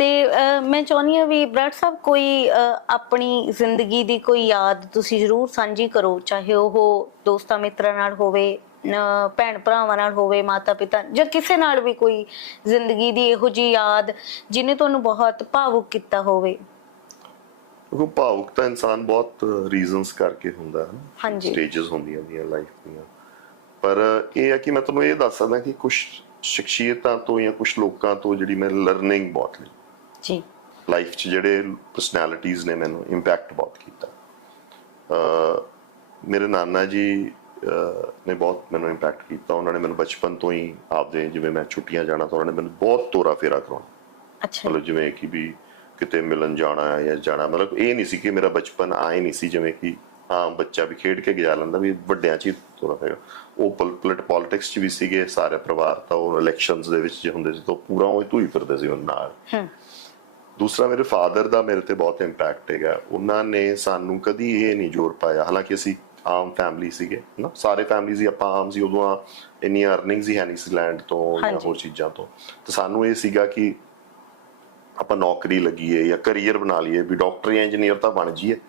ਤੇ ਮੈਂ ਚਾਹੁੰਦੀ ਹਾਂ ਵੀ ਬਰਾੜ ਸਾਹਿਬ ਕੋਈ ਆਪਣੀ ਜ਼ਿੰਦਗੀ ਦੀ ਕੋਈ ਯਾਦ ਤੁਸੀਂ ਜ਼ਰੂਰ ਸਾਂਝੀ ਕਰੋ ਚਾਹੇ ਉਹ ਦੋਸਤਾਂ ਮਿੱਤਰਾਂ ਨਾਲ ਹੋਵੇ ਭੈਣ ਭਰਾਵਾਂ ਨਾਲ ਹੋਵੇ ਮਾਤਾ ਪਿਤਾ ਜਾਂ ਕਿਸੇ ਨਾਲ ਵੀ ਕੋਈ ਜ਼ਿੰਦਗੀ ਦੀ ਇਹੋ ਜੀ ਯਾਦ ਜਿਹਨੇ ਤੁਹਾਨੂੰ ਬਹੁਤ ਭਾਵੁਕ ਕੀਤਾ ਹੋਵੇ। ਉਹ ਭਾਵੁਕ ਤਾਂ ਇਨਸਾਨ ਬਹੁਤ ਰੀਜ਼ਨਸ ਕਰਕੇ ਹੁੰਦਾ ਹੈ। ਸਟੇजेस ਹੁੰਦੀਆਂ ਦੀਆਂ ਲਾਈਫ ਦੀਆਂ। ਪਰ ਇਹ ਹੈ ਕਿ ਮੈਂ ਤੁਹਾਨੂੰ ਇਹ ਦੱਸ ਸਕਦਾ ਕਿ ਕੁਝ ਸ਼ਖਸੀਅਤਾਂ ਤੋਂ ਜਾਂ ਕੁਝ ਲੋਕਾਂ ਤੋਂ ਜਿਹੜੀ ਮੈਂ ਲਰਨਿੰਗ ਬਹੁਤ ਲਈ। ਜੀ। ਲਾਈਫ 'ਚ ਜਿਹੜੇ ਪਰਸਨੈਲਿਟੀਆਂ ਨੇ ਮੈਨੂੰ ਇੰਪੈਕਟ ਬਹੁਤ ਕੀਤਾ। ਅ ਮੇਰੇ ਨਾਨਾ ਜੀ ਨੇ ਬਹੁਤ ਮੈਨੂੰ ਇੰਪੈਕਟ ਕੀਤਾ। ਉਹਨਾਂ ਨੇ ਮੈਨੂੰ ਬਚਪਨ ਤੋਂ ਹੀ ਆਪਦੇ ਜਿਵੇਂ ਮੈਂ ਛੁੱਟੀਆਂ ਜਾਣਾ ਤਾਂ ਉਹਨਾਂ ਨੇ ਮੈਨੂੰ ਬਹੁਤ ਤੋਰਾ ਫੇਰਾ ਕਰਾਉਣਾ। ਅੱਛਾ। ਮਤਲਬ ਜਿਵੇਂ ਕਿ ਵੀ ਕਿਤੇ ਮਿਲਣ ਜਾਣਾ ਹੈ ਜਾਂ ਜਾਣਾ ਮਤਲਬ ਇਹ ਨਹੀਂ ਸੀ ਕਿ ਮੇਰਾ ਬਚਪਨ ਆਏ ਨਹੀਂ ਸੀ ਜਿਵੇਂ ਕਿ ਆਮ ਬੱਚਾ ਵੀ ਖੇਡ ਕੇ ਗਿਆ ਲੈਂਦਾ ਵੀ ਵੱਡਿਆਂ ਚ ਹੀ ਤੋਰਾ ਫੇਰਾ। ਉਹ ਪੋਲਿਟ ਪੋਲਿਟਿਕਸ ਚ ਵੀ ਸੀਗੇ ਸਾਰੇ ਪਰਿਵਾਰ ਤਾਂ ਉਹ ਇਲੈਕਸ਼ਨਸ ਦੇ ਵਿੱਚ ਜੇ ਹੁੰਦੇ ਸੀ ਤਾਂ ਪੂਰਾ ਉਹ ਧੂਈ ਫਿਰਦੇ ਸੀ ਉਹਨਾਂ ਨਾਲ। ਹੂੰ। ਦੂਸਰਾ ਮੇਰੇ ਫਾਦਰ ਦਾ ਮੇਰੇ ਤੇ ਬਹੁਤ ਇੰਪੈਕਟ ਹੈਗਾ। ਉਹਨਾਂ ਨੇ ਸਾਨੂੰ ਕਦੀ ਇਹ ਨਹੀਂ ਜ਼ੋਰ ਪਾਇਆ। ਹਾਲਾਂਕਿ ਅਸੀਂ ਆਮ ਫੈਮਿਲੀ ਸੀਗੇ ਨਾ ਸਾਰੇ ਫੈਮਿਲੀਜ਼ ਹੀ ਆਪਾਂ ਆਮ ਸੀ ਉਦੋਂ ਆ ਇੰਨੀਆਂ ਅਰਨਿੰਗਸ ਹੀ ਹੈ ਨਹੀਂ ਸੀ ਲੈਂਡ ਤੋਂ ਜਾਂ। ਹੋਰ ਚੀਜ਼ਾਂ ਤੋਂ। ਤੇ ਸਾਨੂੰ ਇਹ ਸੀਗਾ ਕਿ ਆਪਾਂ ਨੌਕਰੀ ਲੱਗੀਏ ਜਾਂ ਕੈਰੀਅਰ ਬਣਾ ਲਈਏ ਵੀ ਡਾਕਟਰ ਜਾਂ ਇੰਜੀਨੀਅਰ ਤਾਂ ਬਣ ਜਾਈਏ।